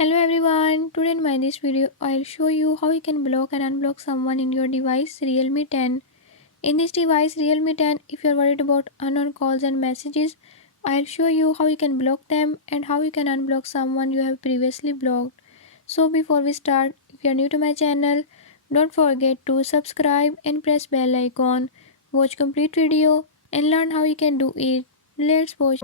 Hello everyone, today in my this video I'll show you how you can block and unblock someone in your device Realme 10. In this device Realme 10, if you're worried about unknown calls and messages, I'll show you how you can block them and how you can unblock someone you have previously blocked. So before we start, if you're new to my channel, don't forget to subscribe and press bell icon. Watch complete video and learn how you can do it. Let's watch.